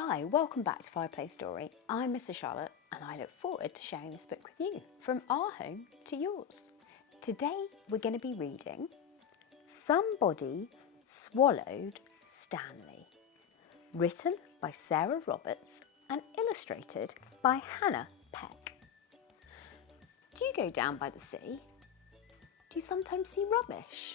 Hi, welcome back to Fireplace Story. I'm Mrs. Charlotte and I look forward to sharing this book with you, from our home to yours. Today we're going to be reading Somebody Swallowed Stanley, written by Sarah Roberts and illustrated by Hannah Peck. Do you go down by the sea? Do you sometimes see rubbish?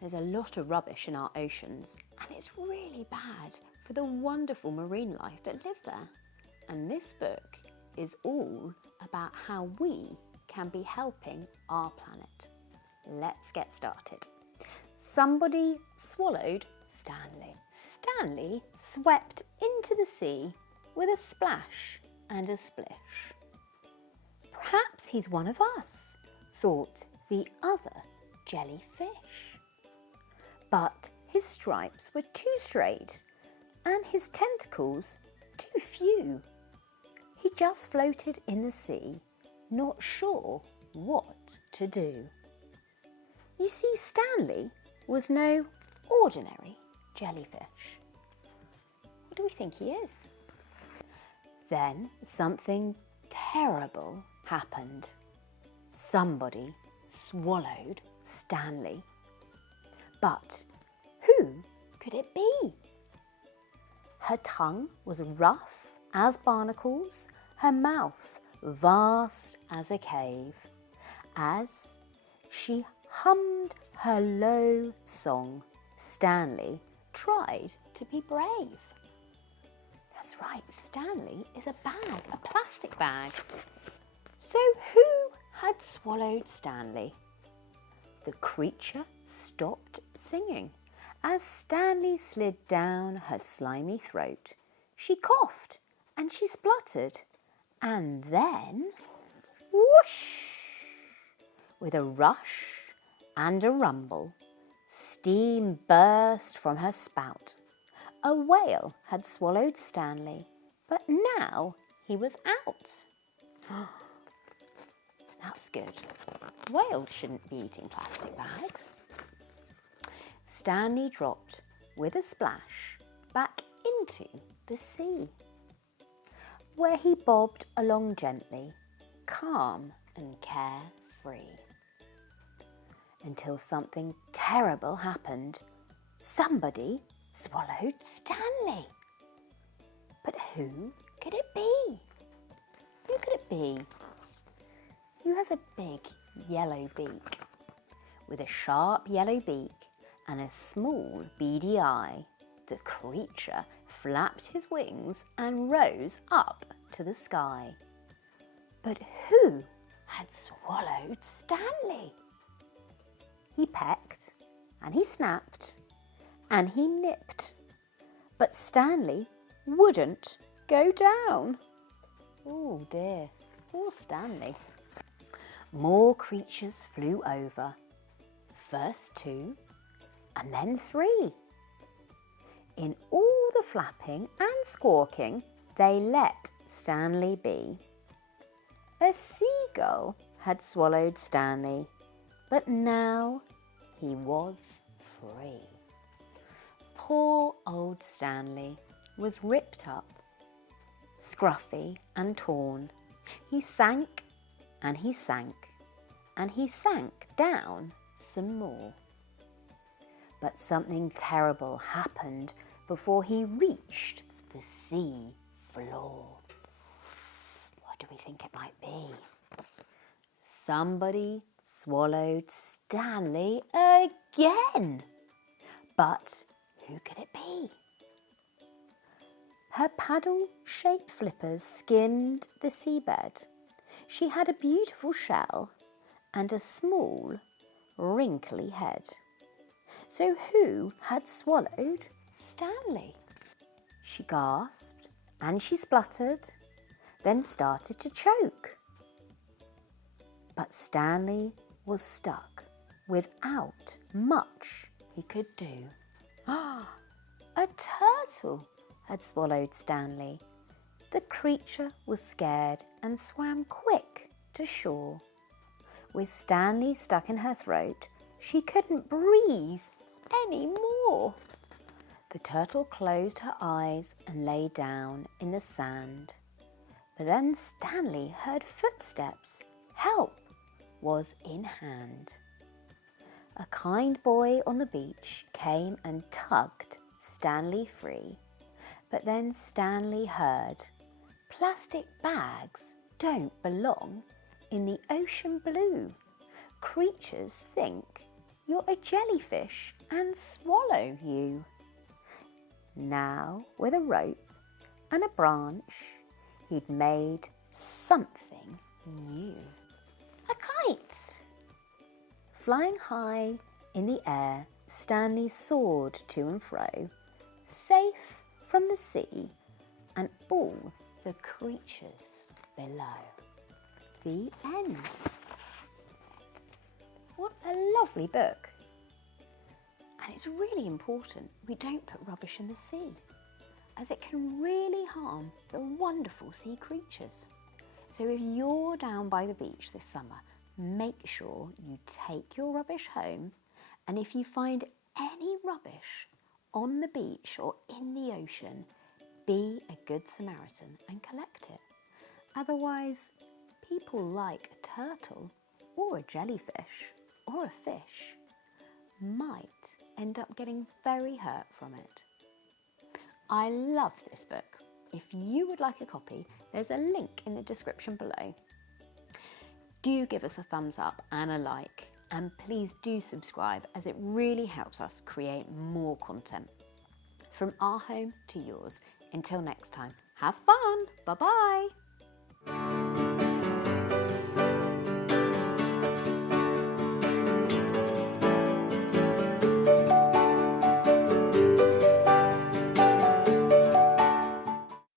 There's a lot of rubbish in our oceans and it's really bad for the wonderful marine life that live there. And this book is all about how we can be helping our planet. Let's get started. Somebody swallowed Stanley. Stanley swept into the sea with a splash and a splish. Perhaps he's one of us, thought the other jellyfish. But his stripes were too straight and his tentacles too few. He just floated in the sea, not sure what to do. You see, Stanley was no ordinary jellyfish. What do we think he is? Then something terrible happened. Somebody swallowed Stanley. But who could it be? Her tongue was rough as barnacles, her mouth vast as a cave. As she hummed her low song, Stanley tried to be brave. That's right, Stanley is a bag, a plastic bag. So who had swallowed Stanley? The creature stopped singing. As Stanley slid down her slimy throat, she coughed and she spluttered, and then, whoosh! With a rush and a rumble, steam burst from her spout. A whale had swallowed Stanley, but now he was out. That's good. Whales shouldn't be eating plastic bags. Stanley dropped with a splash back into the sea, where he bobbed along gently, calm and carefree, until something terrible happened. Somebody swallowed Stanley. But who could it be? Who could it be? Who has a big yellow beak? With a sharp yellow beak and a small beady eye, the creature flapped his wings and rose up to the sky. But who had swallowed Stanley? He pecked and he snapped and he nipped, but Stanley wouldn't go down. Oh dear, poor Stanley. More creatures flew over, first 2 and then 3. In all the flapping and squawking, they let Stanley be. A seagull had swallowed Stanley, but now he was free. Poor old Stanley was ripped up, scruffy and torn. He sank and he sank and he sank down some more. But something terrible happened before he reached the sea floor. What do we think it might be? Somebody swallowed Stanley again. But who could it be? Her paddle-shaped flippers skimmed the seabed. She had a beautiful shell and a small, wrinkly head. So who had swallowed Stanley? She gasped and she spluttered, then started to choke. But Stanley was stuck without much he could do. A turtle had swallowed Stanley. The creature was scared and swam quick to shore. With Stanley stuck in her throat, she couldn't breathe any more. The turtle closed her eyes and lay down in the sand. But then Stanley heard footsteps. Help was in hand. A kind boy on the beach came and tugged Stanley free. But then Stanley heard, plastic bags don't belong in the ocean blue. Creatures think you're a jellyfish and swallow you. Now, with a rope and a branch, he'd made something new. A kite! Flying high in the air, Stanley soared to and fro, safe from the sea and all the creatures below. The end. What a lovely book. And it's really important we don't put rubbish in the sea, as it can really harm the wonderful sea creatures. So if you're down by the beach this summer, make sure you take your rubbish home, and if you find any rubbish on the beach or in the ocean, be a good Samaritan and collect it. Otherwise, people like a turtle or a jellyfish or a fish might end up getting very hurt from it. I love this book. If you would like a copy, there's a link in the description below. Do give us a thumbs up and a like, and please do subscribe, as it really helps us create more content. From our home to yours. Until next time, have fun. Bye-bye.